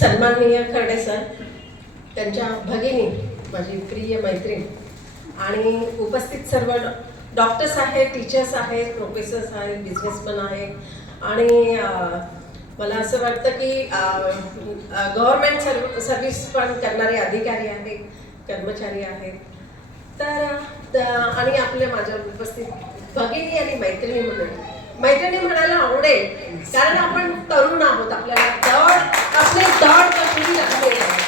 सन्माननीय खर्डे सर त्यांच्या भगिनी माझी प्रिय मैत्रीण आणि उपस्थित सर्व डॉक्टर्स आहेत टीचर्स आहेत प्रोफेसर्स आहेत बिझनेसमन आहेत आणि मला असं वाटतं की गव्हर्मेंट सर्व सर्व्हिस पण करणारे अधिकारी आहेत कर्मचारी आहेत. तर आणि आपल्या माझ्या उपस्थित भगिनी आणि मैत्रिणी म्हणून मैत्रिणी म्हणायला आवडेल. कारण आपण तरुण आहोत आपल्याला दड आपले दड कशी लागले आहे.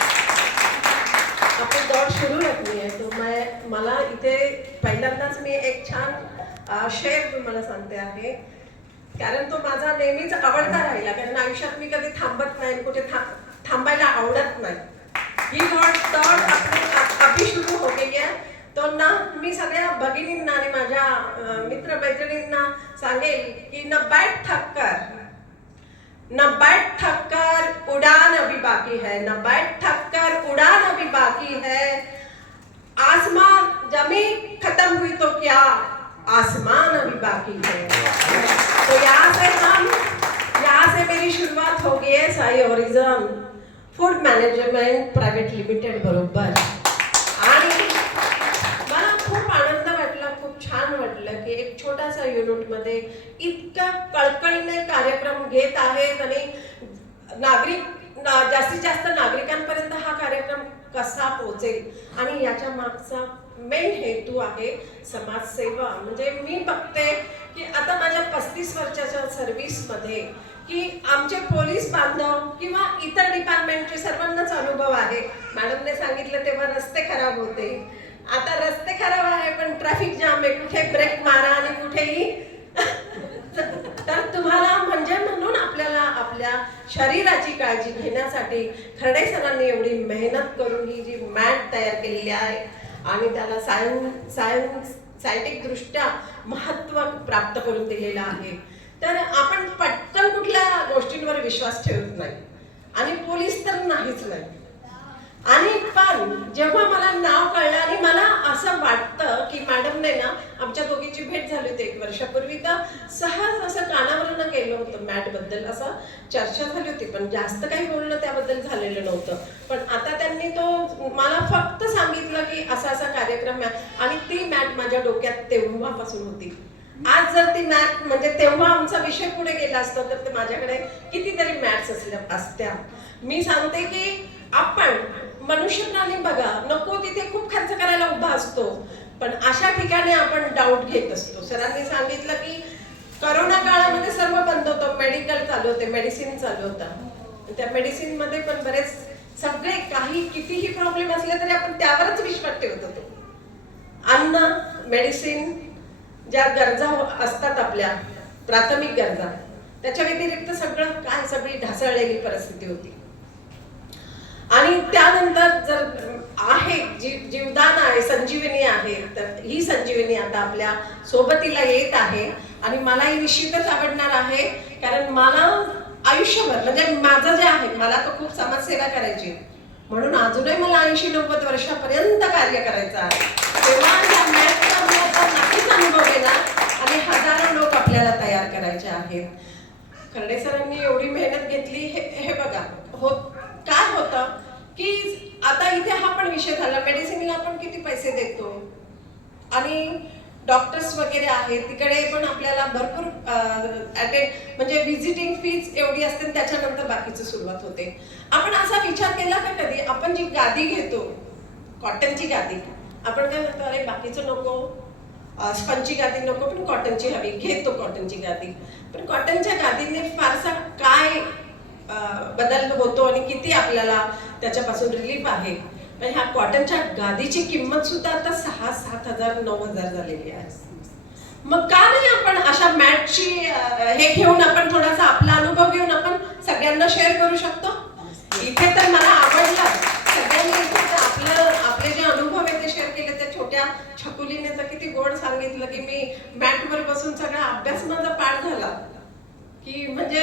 आपली दौड सुरू लागली आहे. तो मैं मला इथे पहिल्यांदाच मी एक छान शेर तुम्हाला सांगते आहे. कारण तो माझा नेहमीच आवडता राहिला. कारण आयुष्यात मी कधी थांबत नाही कुठे था- थांबायला आवडत नाही. ही दौड दौड आपली आपली सुरू हो गई आहे मी सगळ्या भगिनींना आणि माझ्या अं, मित्र मैत्रिणींना सांगेल की न बैठ थक कर न बैठ थक कर उड़ान अभी बाकी है न बैठ थक कर उड़ान अभी बाकी है। आसमान ज़मीन खत्म हुई तो क्या? आसमान अभी बाकी है। तो यहाँ से हम यहाँ से मेरी शुरुआत हो गई है Sai origin. Food management private limited बरोबर। मध्ये इतका कळकळीने कार्यक्रम घेत आहेत आणि नागरिक ना- जास्तीत जास्त नागरिकांपर्यंत हा कार्यक्रम कसा पोहोचेल? आणि याच्या मागचा मेन हेतू आहे समाजसेवा. म्हणजे मी बघते की आता माझ्या पस्तीस वर्षाच्या सर्व्हिसमध्ये की आमचे पोलीस बांधव किंवा इतर डिपार्टमेंटचे सर्वांनाच अनुभव आहे. मॅडमने सांगितलं तेव्हा रस्ते खराब होते. आता रस्ते खराब आहे पण ट्रॅफिक जाम आहे. कुठे ब्रेक मारा आणि कुठेही तर तुम्हाला म्हणजे म्हणून आपल्याला आपल्या शरीराची काळजी घेण्यासाठी खरडे सरांनी एवढी मेहनत करून ही जी मॅट तयार केलेली आहे आणि त्याला सायन्स सायन्स सायटिक दृष्ट्या महत्त्व प्राप्त करून दिलेलं आहे. तर आपण पटकन कुठल्या गोष्टींवर विश्वास ठेवत नाही. आणि पोलीस तर नाहीच नाही. आणि पण जेव्हा मला नाव कळलं आणि मला असं वाटतं की मॅडमने ना आमच्या दोघीची भेट झाली होती एक वर्षापूर्वी तर सहज असं कानावरनं केलं होतं मॅटबद्दल असं चर्चा झाली होती. पण जास्त काही बोलणं त्याबद्दल झालेलं नव्हतं. पण आता त्यांनी तो मला फक्त सांगितलं की असा असा कार्यक्रम आहे आणि ती मॅट माझ्या डोक्यात तेव्हापासून होती. आज जर ती मॅट म्हणजे तेव्हा आमचा विषय पुढे गेला असतो तर ते माझ्याकडे कितीतरी मॅट्स असल्या असत्या. मी सांगते की आपण मनुष्य प्राणी बघा नको तिथे खूप खर्च करायला उभा असतो. पण अशा ठिकाणी आपण डाऊट घेत असतो. सरांनी सांगितलं की करोना काळामध्ये सर्व बंद होतं. मेडिकल चालू होते मेडिसिन चालू होता. त्या मेडिसिनमध्ये पण बरेच सगळे काही कितीही प्रॉब्लेम असले तरी आपण त्यावरच विश्वास ठेवत होतो. अन्न मेडिसिन ज्या गरजा असतात आपल्या प्राथमिक गरजा त्याच्या व्यतिरिक्त सगळं काय? सगळी ढासळलेली परिस्थिती होती. आणि त्यानंतर जर आहे जीव जीवदान आहे संजीवनी आहे तर ही संजीवनी आता आपल्या सोबतीला येत आहे. आणि मलाही निश्चितच आवडणार आहे कारण मला आयुष्यभर म्हणजे माझं जे आहे मला तर खूप समाजसेवा करायची. आहे. म्हणून अजूनही मला ऐंशी नव्वद वर्षापर्यंत कार्य करायचं आहे. तेव्हा नक्कीच अनुभव येणार आणि हजारो लोक आपल्याला तयार करायचे आहेत. खरडे सरांनी एवढी मेहनत घेतली हे हे बघा. की आता इथे हा पण विषय झाला. मेडिसिनला आपण किती पैसे देतो? आणि डॉक्टर्स वगैरे आहेत तिकडे पण आपल्याला भरपूर अटेंड म्हणजे व्हिजिटिंग फीज एवढी असते त्याच्यानंतर बाकीची सुरुवात होते. आपण असा विचार केला का कधी? आपण जी गादी घेतो कॉटनची गादी आपण काय म्हणतो अरे बाकीचं नको. अं, स्पंजची गादी नको पण कॉटनची हवी. घेतो कॉटनची गादी. पण कॉटनच्या गादीने फारसा काय बदल होतो आणि किती आपल्याला त्याच्यापासून रिलीफ आहे. पण ह्या कॉटनच्या गादीची किंमत सुद्धा आता सहा सात हजार नऊ हजार झालेली आहे. मग का नाही आपण अशा मॅटची हे घेऊन आपण थोडासा आपला अनुभव घेऊन आपण सगळ्यांना शेअर करू शकतो? इथे तर मला आवडलं. सगळ्यांनी आपलं आपले जे अनुभव आहे ते शेअर केले. त्या छोट्या छकुलीने तर किती गोड सांगितलं की मी मॅटवर बसून सगळा अभ्यास माझा पाठ झाला. की म्हणजे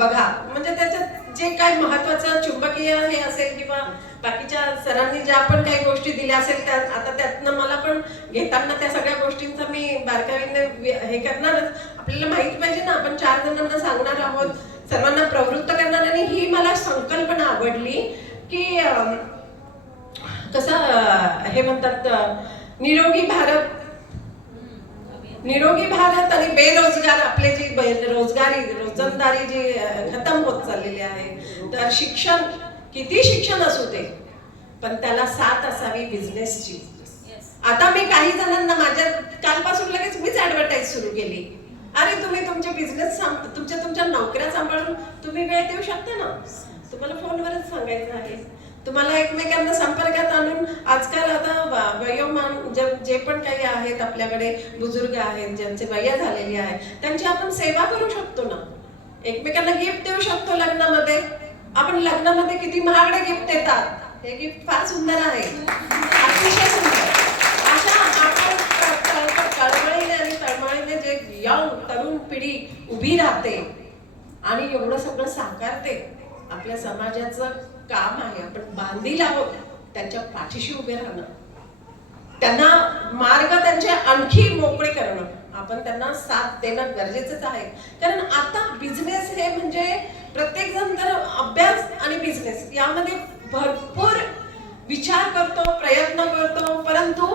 बघा म्हणजे त्याच्यात जे काय महत्वाचं चुंबकीय हे असेल किंवा बाकीच्या सरांनी ज्या पण काही गोष्टी दिल्या असेल त्या आता त्यातनं मला पण घेताना त्या सगळ्या गोष्टींचा मी बारकाईने हे करणारच. आपल्याला माहीत पाहिजे ना आपण चार जणांना सांगणार आहोत. सर्वांना प्रवृत्त करणार आणि ही मला संकल्पना आवडली की कसं हे म्हणतात निरोगी भारत निरोगी भारत आणि बेरोजगार आपले जी बे- रोजगारी रोजंदारी जी खतम होत चाललेली आहे तर शिक्षण किती शिक्षण असू दे पण त्याला साथ असावी बिझनेसची आता मी काही जणांना माझ्या कालपासून लगेच मीच ऍडव्हर्टाईज सुरू केली. अरे तुम्ही तुमचे बिझनेस तुमच्या तुमच्या नोकऱ्या सांभाळून तुम्ही वेळ देऊ शकता ना? तुम्हाला फोनवरच सांगायचं आहे. तुम्हाला एकमेकांना संपर्कात आणून आजकाल जे जे पण काही आहेत आपल्याकडे बुजुर्ग आहेत ज्यांचे वया झालेली आहे त्यांची आपण सेवा करू शकतो ना. एकमेकांना गिफ्ट देऊ शकतो लग्नामध्ये. आपण लग्नामध्ये किती महागडे गिफ्ट देतात. हे गिफ्ट फार सुंदर आहे. अतिशय सुंदर. अशा आपण कळमळीने आणि तळमळीने जे यंग तरुण पिढी उभी राहते आणि एवढं सगळं साकारते आपल्या समाजाचं काम आहे. आपण बांधील आहोत. त्यांच्या पाठीशी उभे राहणं. त्यांना मार्ग त्यांचे आणखी मोकळे करणं. आपण त्यांना साथ देणं गरजेचंच आहे. कारण आता बिझनेस हे म्हणजे प्रत्येक जण तर अभ्यास आणि बिझनेस यामध्ये भरपूर विचार करतो प्रयत्न करतो परंतु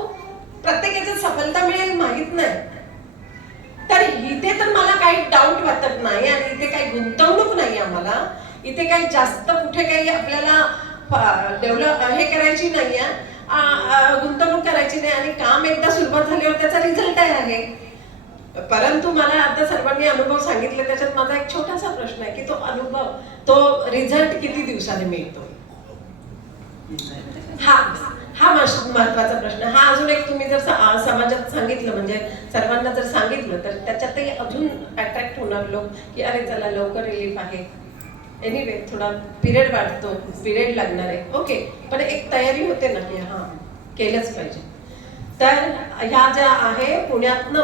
प्रत्येकाची सफलता मिळेल माहीत नाही. तर इथे तर मला काही डाऊट वाटत नाही आणि इथे काही गुंतवणूक नाही आम्हाला. इथे काही जास्त कुठे काही आपल्याला डेव्हलप हे करायची नाही आहे गुंतवणूक करायची नाही आणि काम एकदा सुरुवात झाल्यावर त्याचा रिझल्ट आहे? परंतु मला आता सर्वांनी अनुभव सांगितले त्याच्यात माझा एक छोटासा प्रश्न आहे की तो अनुभव तो रिझल्ट किती दिवसाने मिळतो? हा हा महत्त्वाचा प्रश्न. हा अजून एक तुम्ही जर समाजात सांगितलं म्हणजे सर्वांना जर सांगितलं तर त्याच्यातही अजून अट्रॅक्ट होणार लोक की अरे चला लवकर रिलीफ आहे. एनिवे थोडा पिरियड वाढतो पिरियड लागणार आहे. ओके पण एक तयारी होते ना की हा केलंच पाहिजे. तर ह्या ज्या आहे पुण्यातनं